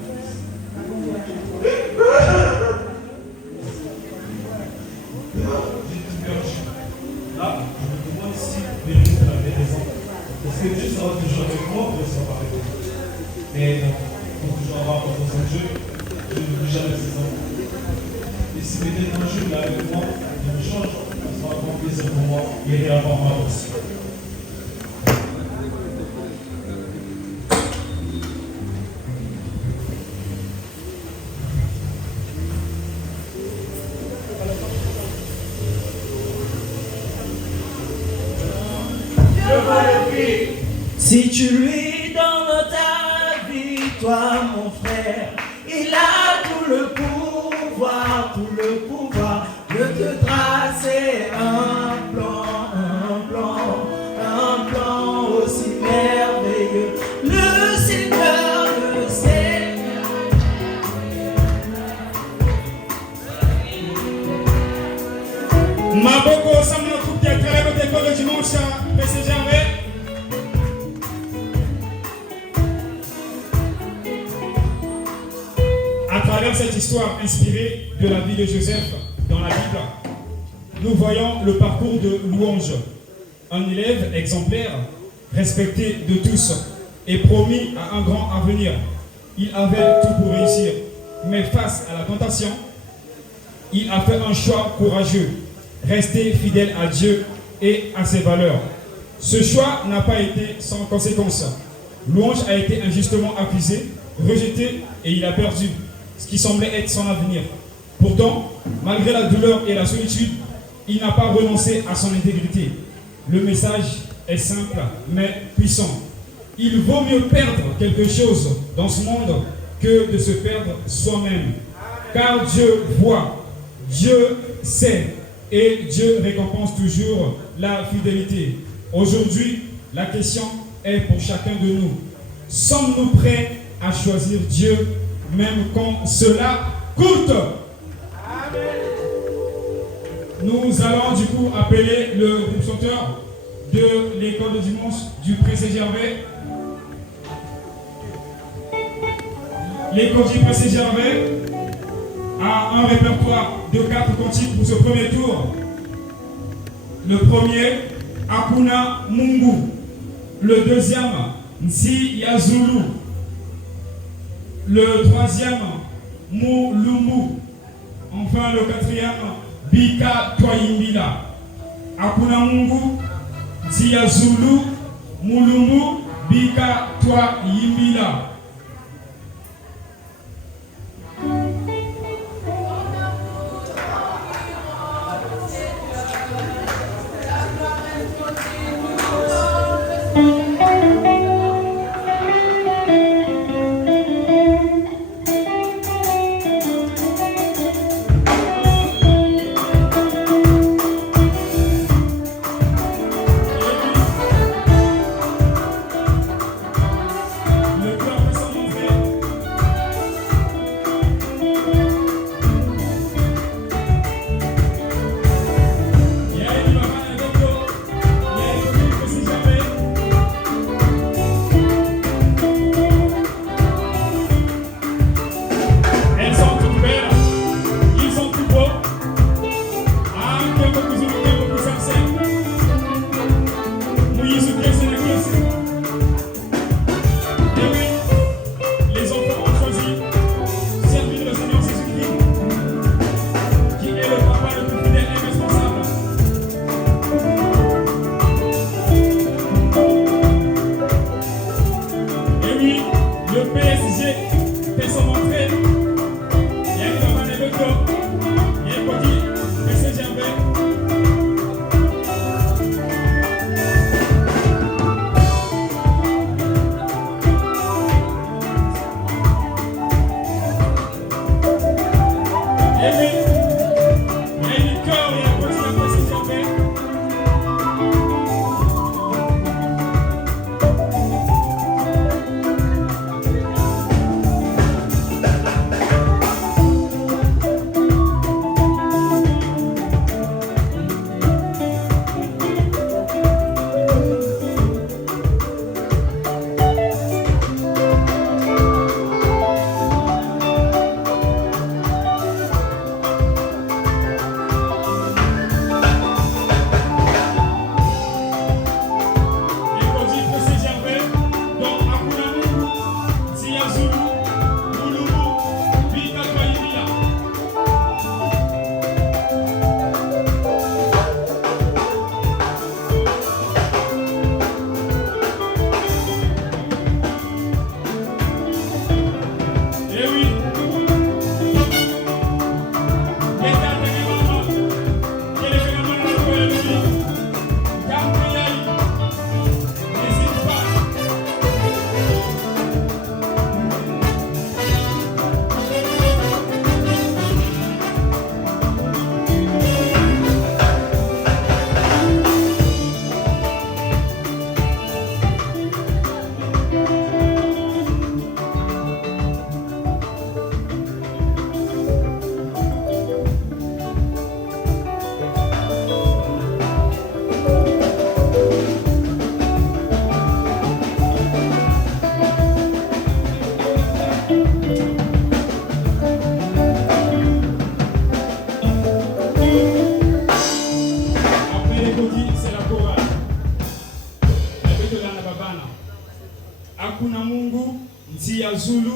J'ai tout perdu. Là, je me demande si Véronique avait raison. Est-ce que Dieu sera toujours avec moi ou il sera avec moi? Mais non, il faut toujours avoir confiance en Dieu. Je ne veux jamais ses enfants. Et si maintenant un jour il est avec moi, il me change, ce sera un grand plaisir pour moi et réavoir ma aussi. Si tu lui donnes ta vie, toi mon frère, il a tout le pouvoir de te tracer un plan aussi merveilleux. Le Seigneur. Maboko, Samuel Coupe qui a créé notre école le dimanche à PCG Gervais. À travers cette histoire inspirée de la vie de Joseph dans la Bible, nous voyons le parcours de Louange, un élève exemplaire, respecté de tous et promis à un grand avenir. Il avait tout pour réussir, mais face à la tentation, il a fait un choix courageux, rester fidèle à Dieu et à ses valeurs. Ce choix n'a pas été sans conséquence. Louange a été injustement accusé, rejeté et il a perdu ce qui semblait être son avenir. Pourtant, malgré la douleur et la solitude, il n'a pas renoncé à son intégrité. Le message est simple mais puissant. Il vaut mieux perdre quelque chose dans ce monde que de se perdre soi-même. Car Dieu voit, Dieu sait et Dieu récompense toujours la fidélité. Aujourd'hui, la question est pour chacun de nous. Sommes-nous prêts à choisir Dieu même quand cela coûte? Nous allons du coup appeler le groupe chanteur de l'école de dimanche du Pré-C Gervais. L'école du Pré-C Gervais a un répertoire de 4 cantiques pour ce premier tour. Le premier, Akuna Mungu. Le deuxième, Nsi Yazulu. Le troisième, Mulumu. Enfin, le quatrième, Bika Toyimbila. Akuna Mungu, Nsi Yazulu, Mulumu, Bika Toyimbila.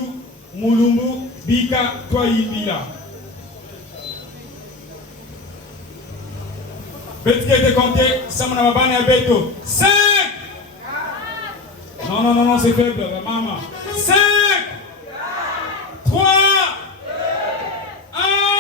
Mamadou Moulumbu Bika Toyibila. Petit qui était compté, ça m'a babane à Beto. 5. Non, c'est faible, maman. 5, 3, 1.